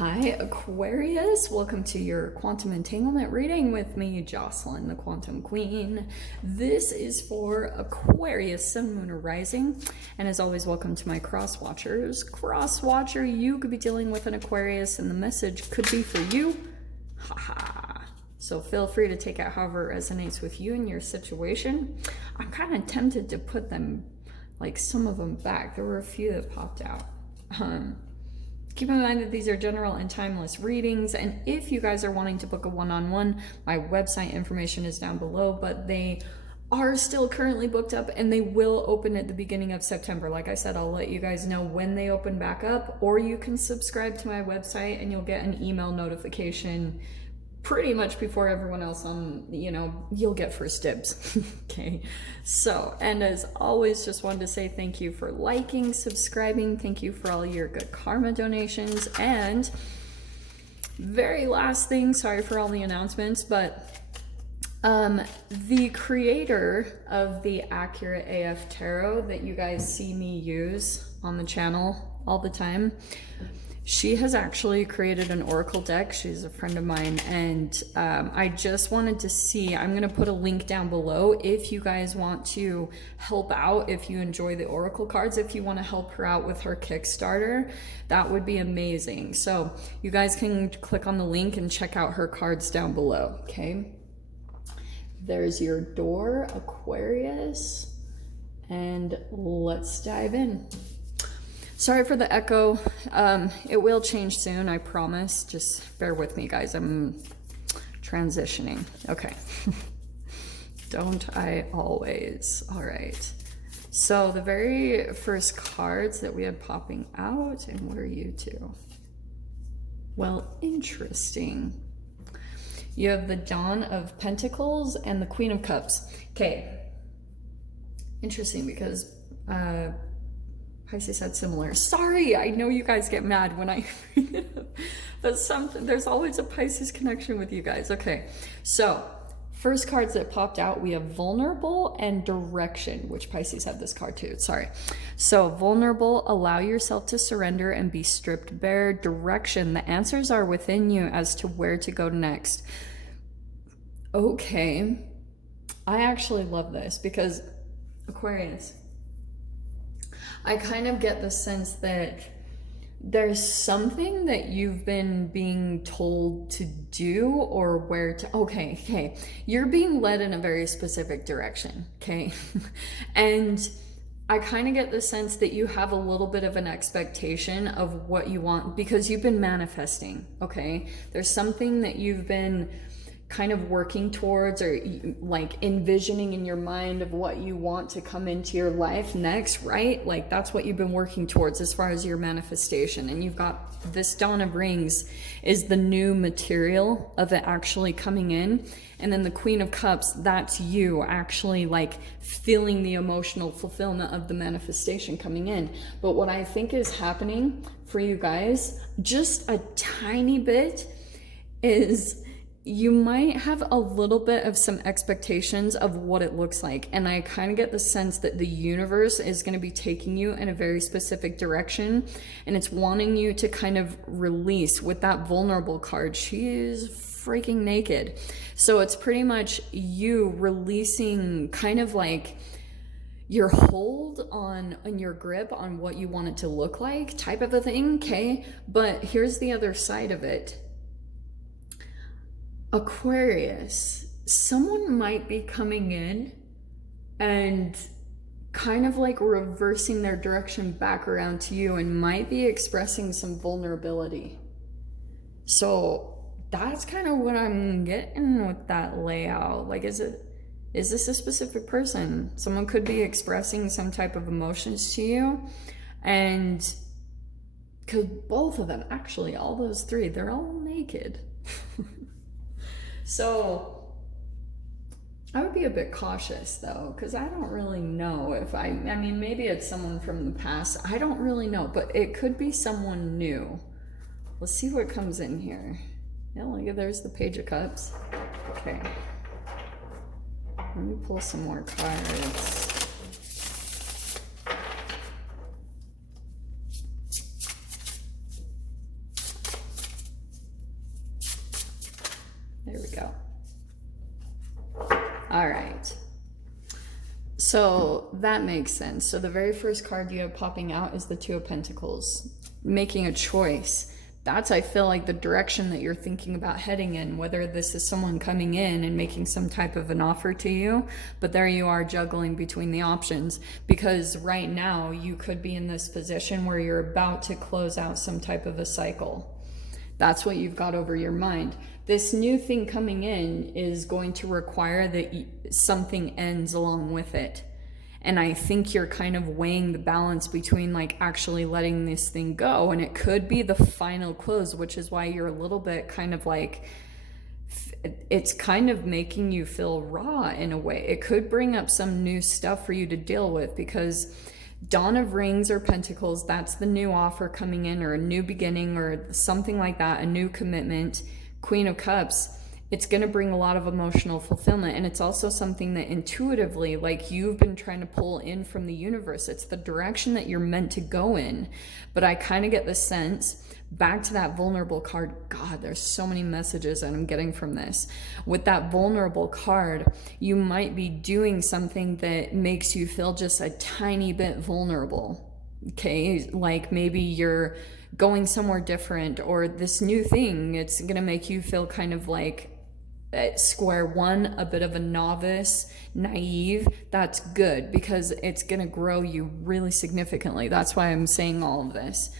Hi Aquarius, welcome to your quantum entanglement reading with me, Jocelyn, the Quantum Queen. This is for Aquarius, Sun, Moon, or Rising, and as always, welcome to my cross watchers. Cross watcher, you could be dealing with an Aquarius, and the message could be for you. Haha. So feel free to take out however resonates with you and your situation. I'm kind of tempted to put them, like some of them back. There were a few that popped out. Keep in mind that these are general and timeless readings, and if you guys are wanting to book a one-on-one, my website information is down below, but they are still currently booked up and they will open at the beginning of September. Like I said, I'll let you guys know when they open back up, or you can subscribe to my website and you'll get an email notification pretty much before everyone else on, you'll get first dibs. Okay, so, and as always, just wanted to say thank you for liking, subscribing, thank you for all your good karma donations, and very last thing, sorry for all the announcements, but the creator of the Accurate AF Tarot that you guys see me use on the channel all the time, she has actually created an oracle deck. She's a friend of mine, and I just wanted to see, I'm going to put a link down below if you guys want to help out, if you enjoy the oracle cards, if you want to help her out with her Kickstarter, that would be amazing. So you guys can click on the link and check out her cards down below. Okay, there's your door, Aquarius, and let's dive in. Sorry for the echo. It will change soon, I promise. Just bear with me, guys. I'm transitioning. Okay. Don't I always? All right. So the very first cards that we had popping out, and what are you two? Well, interesting. You have the Dawn of Pentacles and the Queen of Cups. Okay. Interesting, because Pisces had similar. Sorry, I know you guys get mad when I read it, but there's always a Pisces connection with you guys. Okay, so first cards that popped out, we have Vulnerable and Direction, which Pisces had this card too, sorry. So Vulnerable, allow yourself to surrender and be stripped bare. Direction, the answers are within you as to where to go next. Okay, I actually love this because Aquarius, I kind of get the sense that there's something that you've been being told to do or where to, okay, you're being led in a very specific direction, okay? And I kind of get the sense that you have a little bit of an expectation of what you want because you've been manifesting, okay? There's something that you've been kind of working towards or like envisioning in your mind of what you want to come into your life next, right? Like that's what you've been working towards as far as your manifestation. And you've got this Dawn of Rings is the new material of it actually coming in. And then the Queen of Cups, that's you actually like feeling the emotional fulfillment of the manifestation coming in. But what I think is happening for you guys, just a tiny bit, is you might have a little bit of some expectations of what it looks like. And I kind of get the sense that the universe is going to be taking you in a very specific direction. And it's wanting you to kind of release with that Vulnerable card. She is freaking naked. So it's pretty much you releasing kind of like your hold on your grip on what you want it to look like type of a thing. Okay. But here's the other side of it. Aquarius, someone might be coming in and kind of like reversing their direction back around to you and might be expressing some vulnerability. So that's kind of what I'm getting with that layout. Like, is this a specific person? Someone could be expressing some type of emotions to you, and because both of them, actually all those three, they're all naked. So I would be a bit cautious though, because I don't really know if I mean, maybe it's someone from the past. I don't really know, but it could be someone new. Let's see what comes in here. Yeah, look, there's the Page of Cups. Okay. Let me pull some more cards. There we go. All right. So that makes sense. So the very first card you have popping out is the Two of Pentacles. Making a choice. That's, I feel like, the direction that you're thinking about heading in, whether this is someone coming in and making some type of an offer to you, but there you are juggling between the options, because right now you could be in this position where you're about to close out some type of a cycle. That's what you've got over your mind. This new thing coming in is going to require that something ends along with it. And I think you're kind of weighing the balance between like actually letting this thing go, and it could be the final close, which is why you're a little bit kind of like, it's kind of making you feel raw in a way. It could bring up some new stuff for you to deal with, because Dawn of Rings or Pentacles, that's the new offer coming in, or a new beginning, or something like that, a new commitment. Queen of Cups, it's going to bring a lot of emotional fulfillment, and it's also something that intuitively, like, you've been trying to pull in from the universe. It's the direction that you're meant to go in. But I kind of get the sense, back to that vulnerable card, God, there's so many messages that I'm getting from this. With that vulnerable card, you might be doing something that makes you feel just a tiny bit vulnerable. Okay, like maybe you're going somewhere different, or this new thing, it's going to make you feel kind of like at square one, a bit of a novice, naive. That's good, because it's going to grow you really significantly. That's why I'm saying all of this.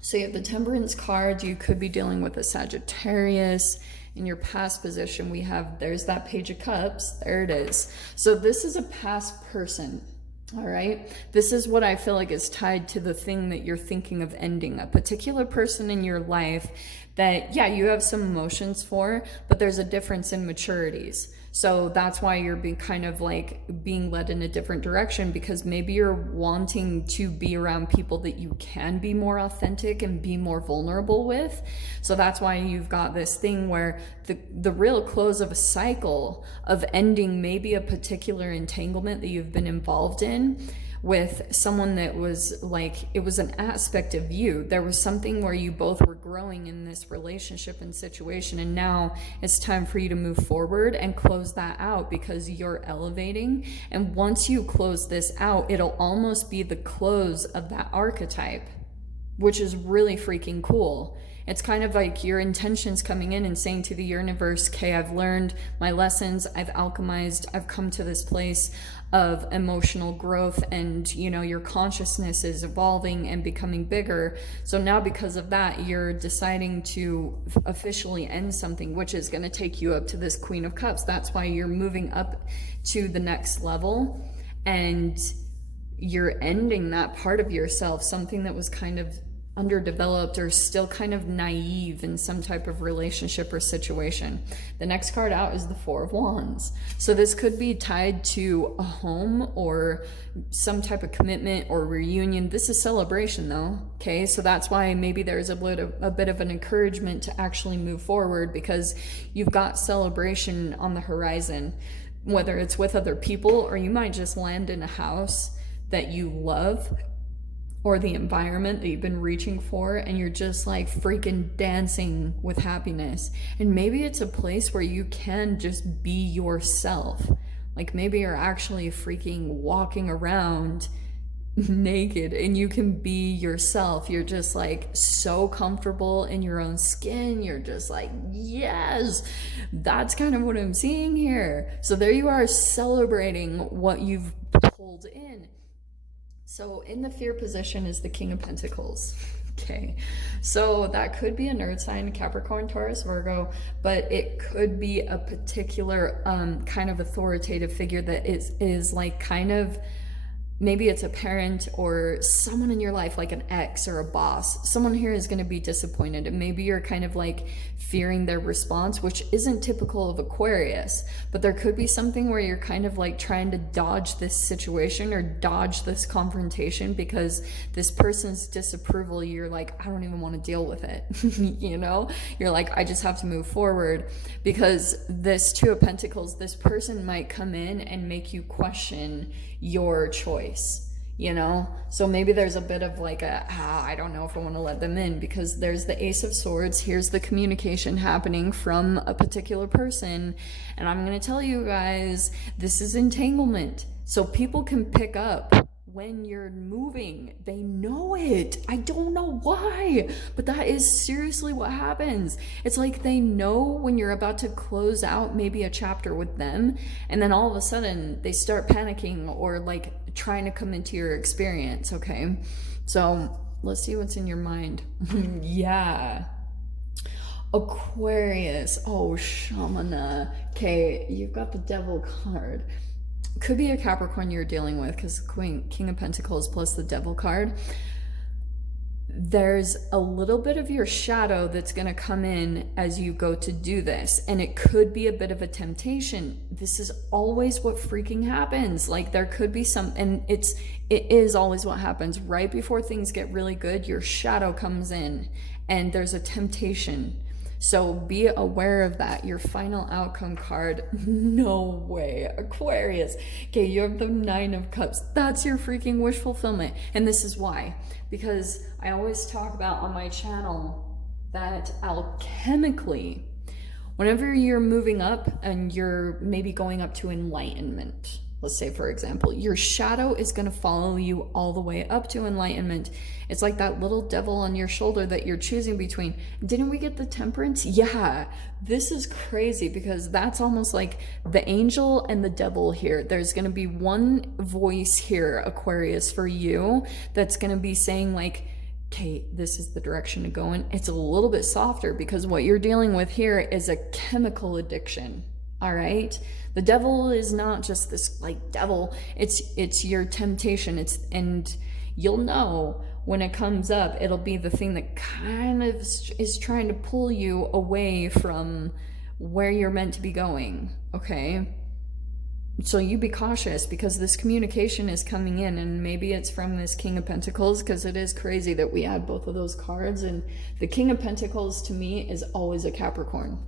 So you have the Temperance card. You could be dealing with a Sagittarius. In your past position, we have, there's that Page of Cups. There it is. So this is a past person. All right. This is what I feel like is tied to the thing that you're thinking of ending, a particular person in your life that, yeah, you have some emotions for, but there's a difference in maturities. So that's why you're being kind of like being led in a different direction, because maybe you're wanting to be around people that you can be more authentic and be more vulnerable with. So that's why you've got this thing where the real close of a cycle of ending maybe a particular entanglement that you've been involved in with someone that was like, it was an aspect of you. There was something where you both were growing in this relationship and situation, and now it's time for you to move forward and close that out, because you're elevating. And once you close this out, it'll almost be the close of that archetype, which is really freaking cool. It's kind of like your intentions coming in and saying to the universe, okay, I've learned my lessons, I've alchemized, I've come to this place of emotional growth, and you know, your consciousness is evolving and becoming bigger. So now because of that, you're deciding to officially end something, which is going to take you up to this Queen of Cups. That's why you're moving up to the next level, and you're ending that part of yourself, something that was kind of underdeveloped or still kind of naive in some type of relationship or situation. The next card out is the Four of Wands. So this could be tied to a home or some type of commitment or reunion. This is celebration though, okay? So that's why maybe there's a bit of an encouragement to actually move forward, because you've got celebration on the horizon, whether it's with other people, or you might just land in a house that you love, or the environment that you've been reaching for, and you're just like freaking dancing with happiness. And maybe it's a place where you can just be yourself. Like maybe you're actually freaking walking around naked and you can be yourself. You're just like so comfortable in your own skin. You're just like, yes, that's kind of what I'm seeing here. So there you are, celebrating what you've pulled in. So in the fear position is the King of Pentacles. Okay, so that could be an earth sign, Capricorn, Taurus, Virgo, but it could be a particular kind of authoritative figure that is like kind of, maybe it's a parent or someone in your life, like an ex or a boss. Someone here is going to be disappointed, and maybe you're kind of like fearing their response, which isn't typical of Aquarius, but there could be something where you're kind of like trying to dodge this situation or dodge this confrontation, because this person's disapproval, you're like, I don't even want to deal with it. You know, you're like, I just have to move forward, because this Two of Pentacles, this person might come in and make you question your choice. you know? So maybe there's a bit of like I don't know if I want to let them in, because there's the Ace of Swords. Here's the communication happening from a particular person. And I'm going to tell you guys, this is entanglement. So people can pick up when you're moving. They know it. I don't know why, but that is seriously what happens. It's like they know when you're about to close out maybe a chapter with them, and then all of a sudden they start panicking or like trying to come into your experience. Okay, so let's see what's in your mind. Yeah, Aquarius. Oh, Shamana. Okay, you've got the Devil card. Could be a Capricorn you're dealing with, because King of Pentacles plus the Devil card. There's a little bit of your shadow that's going to come in as you go to do this, and it could be a bit of a temptation. This is always what freaking happens. Like, there could be some, and it is always what happens right before things get really good. Your shadow comes in and there's a temptation. So be aware of that. Your final outcome card. No way. Aquarius. Okay, you have the 9 of Cups. That's your freaking wish fulfillment. And this is why. Because I always talk about on my channel that alchemically, whenever you're moving up and you're maybe going up to enlightenment, let's say, for example, your shadow is going to follow you all the way up to enlightenment. It's like that little devil on your shoulder that you're choosing between. Didn't we get the Temperance? Yeah, this is crazy, because that's almost like the angel and the devil here. There's going to be one voice here, Aquarius, for you, that's going to be saying like, okay, this is the direction to go in. It's a little bit softer, because what you're dealing with here is a chemical addiction. All right, the devil is not just this like devil. It's your temptation. And you'll know when it comes up. It'll be the thing that kind of is trying to pull you away from where you're meant to be going. Okay, so you be cautious, because this communication is coming in, and maybe it's from this King of Pentacles, because it is crazy that we had both of those cards. And the King of Pentacles to me is always a Capricorn.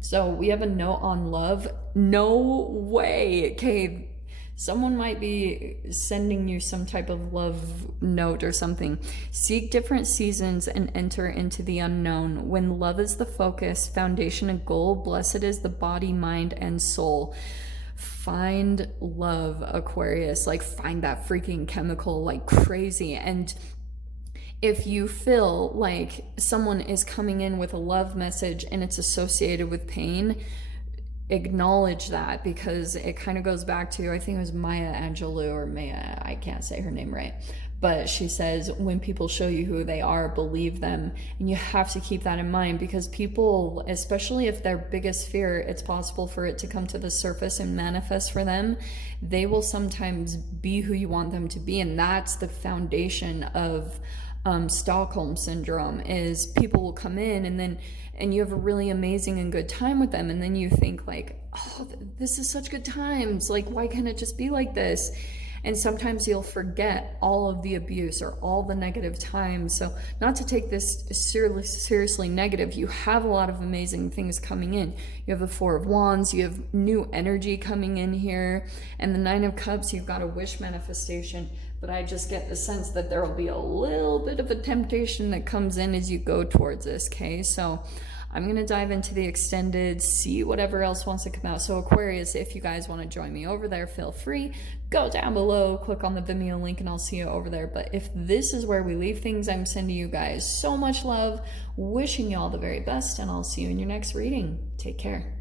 So we have a note on love. No way. Okay, someone might be sending you some type of love note or something. Seek different seasons and enter into the unknown. When love is the focus, foundation, and goal, blessed is the body, mind, and soul. Find love, Aquarius. Like, find that freaking chemical like crazy. And if you feel like someone is coming in with a love message and it's associated with pain, acknowledge that, because it kind of goes back to, I think it was Maya Angelou, or Maya, I can't say her name right, but she says, when people show you who they are, believe them. And you have to keep that in mind, because people, especially if their biggest fear, it's possible for it to come to the surface and manifest for them. They will sometimes be who you want them to be, and that's the foundation of Stockholm syndrome. Is people will come in and you have a really amazing and good time with them, and then you think like, oh, this is such good times, like why can't it just be like this? And sometimes you'll forget all of the abuse or all the negative times. So not to take this seriously negative, you have a lot of amazing things coming in. You have the 4 of Wands, you have new energy coming in here, and the 9 of Cups, you've got a wish manifestation. But I just get the sense that there will be a little bit of a temptation that comes in as you go towards this, okay? So I'm going to dive into the extended, see whatever else wants to come out. So Aquarius, if you guys want to join me over there, feel free. Go down below, click on the Vimeo link, and I'll see you over there. But if this is where we leave things, I'm sending you guys so much love, wishing you all the very best, and I'll see you in your next reading. Take care.